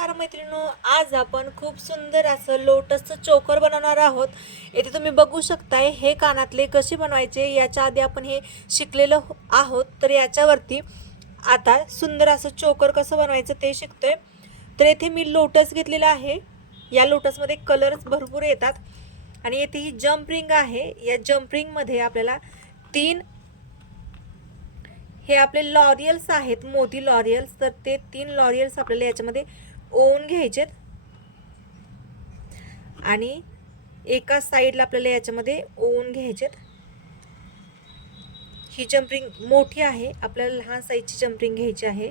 नमस्कार मैत्रिणो, आज आपण खूप सुंदर असं लोटसचं चोकर बनवणार आहोत. येथे तुम्ही बघू शकताय हे कानातले कसे बनवायचे. याच्या आधी आपण हे शिकलेलो आहोत, तर याच्यावरती आता सुंदर असं चोकर कसं बनवायचं ते शिकतोय. तर येथे मी लोटस घेतलेला आहे. या लोटसमध्ये कलर्स भरपूर येतात आणि येथे ही जम्प रिंग आहे. या जम्प रिंगमध्ये आपल्याला 3 हे आपले लॉरियल्स आहेत, मोती लॉरियल्स. तर ते 3 लॉरियल्स आपल्याला याच्यामध्ये ओवून घ्यायचेत आणि एका साईडला आपल्याला याच्यामध्ये ओवून घ्यायचेत. ही जम्परिंग मोठी आहे, आपल्याला लहान साईजची जम्परिंग घ्यायची आहे.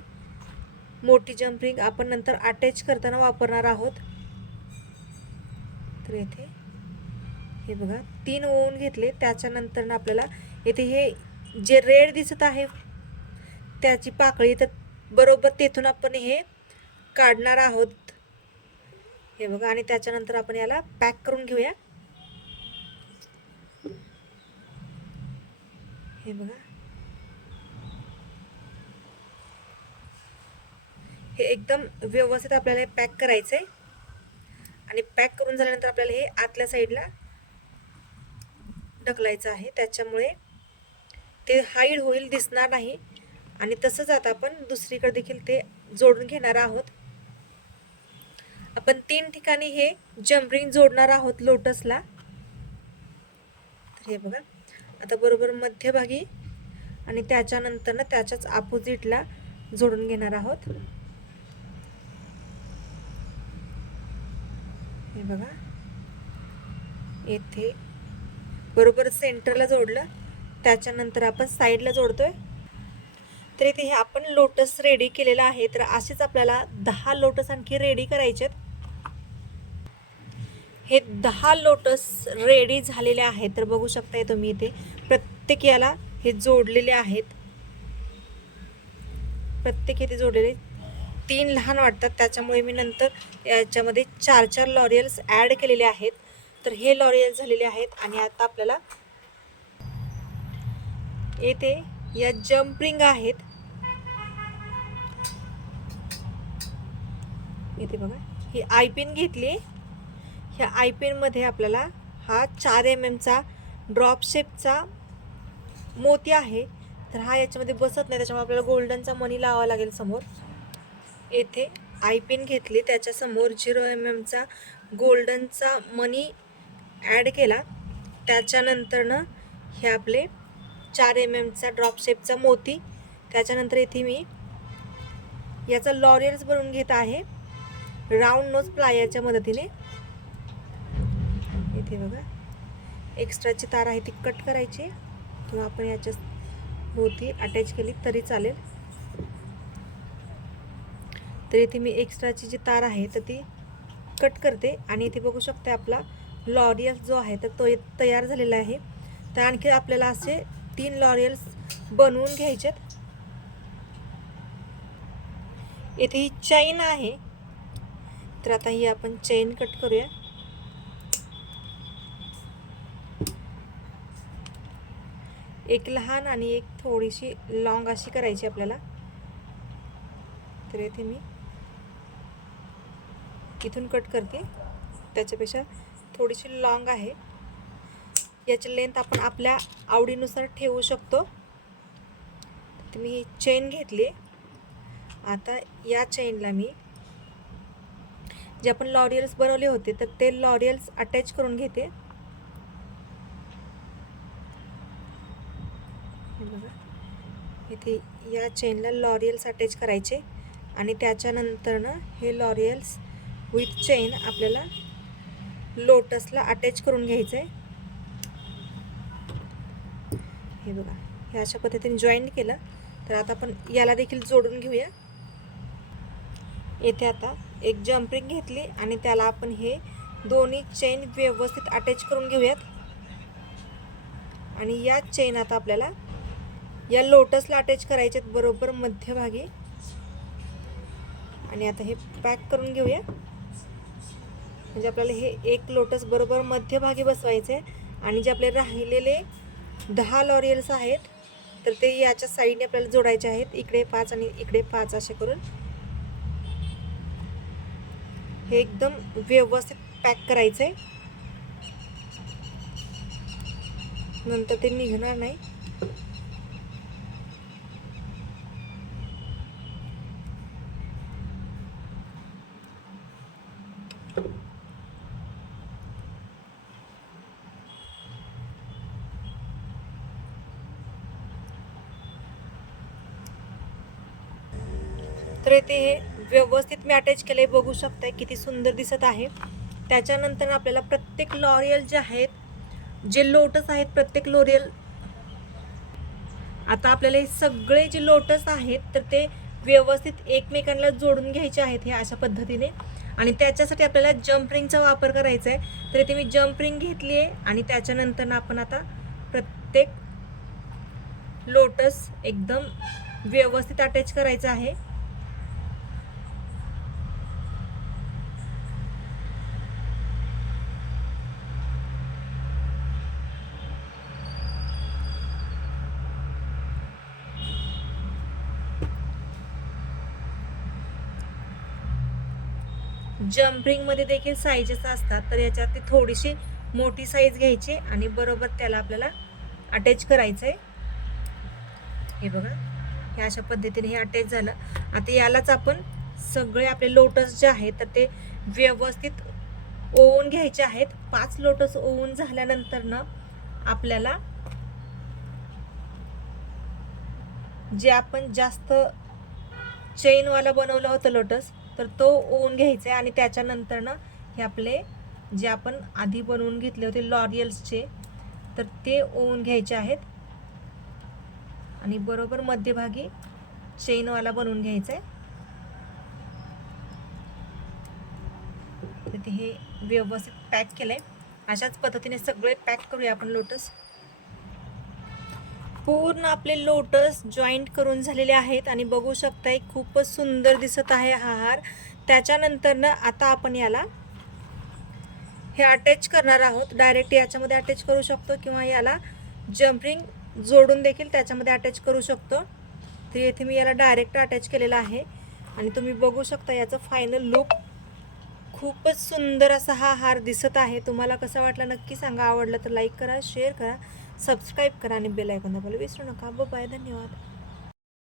मोठी जम्परिंग आपण नंतर अटॅच करताना वापरणार आहोत. तर येथे हे बघा 3 ओवून घेतले. त्याच्यानंतर आपल्याला येथे हे जे रेड दिसत आहे त्याची पाकळी, तर बरोबर तेथून आपण हे काढणार आहोत. हे बघा, आणि त्याच्यानंतर आपण याला पॅक करून घेऊया. हे बघा, हे एकदम व्यवस्थित आपल्याला पॅक करायचं आहे आणि पॅक करून झाल्यानंतर आपल्याला हे आतल्या साईडला ढकलायचं आहे. त्याच्यामुळे ते हाईड होईल, दिसणार नाही. आणि तसंच आता आपण दुसरीकडे देखील ते जोडून घेणार आहोत. आपण 3 ठिकाणी हे जम्परिंग जोडणार आहोत लोटसला. तर हे बघा, आता बरोबर मध्यभागी आणि त्याच्यानंतर ना त्याच्याच अपोजिटला जोडून घेणार आहोत. हे बघा, येथे बरोबर सेंटरला जोडलं. त्याच्यानंतर आपण साईडला जोडतोय. तर इथे हे आपण लोटस रेडी केलेला आहे. तर असेच आपल्याला 10 लोटस आणखी रेडी करायचेत. हे 10 लोटस रेडी झालेले आहेत. तर बघू शकताय तुम्ही इथे प्रत्येक याला हे जोडलेले आहेत. प्रत्येक इथे जोडलेले 3 लहान वाटतात, त्याच्यामुळे मी नंतर याच्यामध्ये 4 लॉरियल्स ॲड केलेले आहेत. तर हे लॉरियल झालेले आहेत. आणि आता आपल्याला येथे या जम्परिंग आहेत. इथे बघा, ही आयपिन घेतली. ह्या आयपिनमध्ये आपल्याला हा 4 mm चा ड्रॉप शेपचा मोती आहे. तर हा याच्यामध्ये बसत नाही, त्याच्यामुळे आपल्याला गोल्डनचा मणी लावावा लागेल समोर. येथे आयपिन घेतली, त्याच्यासमोर 0 mm चा गोल्डनचा मणी ॲड केला. त्याच्यानंतरनं हे आपले 4 mm चा ड्रॉप शेपचा मोती. त्याच्यानंतर इथे मी याचा लॉरियल्स बनवून घेत आहे राऊंड नोज प्लायरच्या मदतीने. इथे बघा, एक्स्ट्राची तार आहे ती कट करायची किंवा आपण याच्या भोवती अटॅच केली तरी चालेल. तर इथे मी एक्स्ट्राची जी तार आहे तर ती कट करते. आणि इथे बघू शकता आपला लॉरियल जो आहे तर तो तयार झालेला आहे. तर आणखी आपल्याला असे 3 लॉरियल्स बनवून घ्यायचेत. इथे ही चैन आहे, तर आता ही आपण चैन कट करूया. एक लहान आणि एक थोडीशी लॉंग अशी करायची आपल्याला. तर इथे मी इथून कट करते, त्याच्यापेक्षा थोडीशी लॉंग आहे. याची लेंथ आपण आपल्या आवडीनुसार ठेवू शकतो. तर मी चेन घेतली. आता या चेनला मी जे आपण लॉरियल्स बनवले होते तर ते लॉरियल्स अटॅच करून घेते. इथे या चेनला लॉरियल्स अटॅच करायचे आणि त्याच्यानंतरनं हे लॉरियल्स विथ चेन आपल्याला लोटसला अटॅच करून घ्यायचं आहे. हे बघा, हे अशा पद्धतीने जॉईंट केलं. तर आता आपण याला देखील जोडून घेऊया. येथे आता एक जम्परिंग घेतली आणि त्याला आपण हे दोन्ही चेन व्यवस्थित अटॅच करून घेऊयात. आणि या चेन आता आपल्याला या लोटसला अटॅच करायचे बरोबर मध्यभागी. आणि आता हे पॅक करून घेऊया. म्हणजे आपल्याला हे एक लोटस बरोबर मध्यभागी बसवायचे आहे. आणि जे आपले राहिलेले 10 लॉरियल्स आहेत तर ते याच्या साईडने आपल्याला जोडायचे आहेत. इकडे 5 आणि इकडे 5 असे करून. हे एकदम व्यवस्थित पॅक करायचं आहे, नंतर ते निघणार नाही. तर इथे हे व्यवस्थित मी अटॅच केले, बघू शकताय किती सुंदर दिसत आहे. त्याच्यानंतर आपल्याला प्रत्येक लॉरियल जे आहेत, जे लोटस आहेत, प्रत्येक लॉरियल, आता आपल्याला हे सगळे जे लोटस आहेत तर ते व्यवस्थित एकमेकांना जोडून घ्यायचे आहेत हे अशा पद्धतीने. आणि त्याच्यासाठी आपल्याला जम्प रिंगचा वापर करायचा आहे. तर इथे मी जम्प रिंग घेतली आहे आणि त्याच्यानंतर आपण आता प्रत्येक लोटस एकदम व्यवस्थित अटॅच करायचं आहे. जम्पिंग मध्ये देखील साईजेस असतात, तर याच्यात थोडीशी मोठी साईज घ्यायची आणि बरोबर त्याला आपल्याला अटॅच करायचं आहे. हे बघा, हे अशा पद्धतीने हे अटॅच झालं. आता यालाच आपण सगळे आपले लोटस जे आहेत तर ते व्यवस्थित ओवून घ्यायचे आहेत. 5 लोटस ओवून झाल्यानंतर ना आपल्याला जे आपण जास्त चेनवाला बनवलं होतं लोटस, तर तो ओवून घ्यायचा आहे. आणि त्याच्यानंतर ना हे आपले जे आपण आधी बनवून घेतले होते लॉरियल्सचे, तर ते ओवून घ्यायचे आहेत आणि बरोबर मध्यभागी चेनवाला बनवून घ्यायचा आहे. तर हे व्यवस्थित पॅक केलंय. अशाच पद्धतीने सगळे पॅक करूया आपण लोटस. पूर्ण आपले लोटस जॉईंट करून झालेले आहेत आणि बघू शकताय खूपच सुंदर दिसत आहे हा हार. त्याच्यानंतर ना आता आपण याला हे अटॅच करणार आहोत. डायरेक्ट याच्यामध्ये अटॅच करू शकतो किंवा याला जम्पिंग जोडून देखील त्याच्यामध्ये अटॅच करू शकतो. तर इथे मी याला डायरेक्ट अटॅच केलेला आहे आणि तुम्ही बघू शकता याचं फायनल लुक. खूपच सुंदर असा हा हार दिसत आहे. तुम्हाला कसा वाटला नक्की सांगा. आवडलं तर लाईक करा, शेअर करा, सबस्क्राईब करा आणि बेल आयकॉन दाबायला विसरू नका. बाय, धन्यवाद.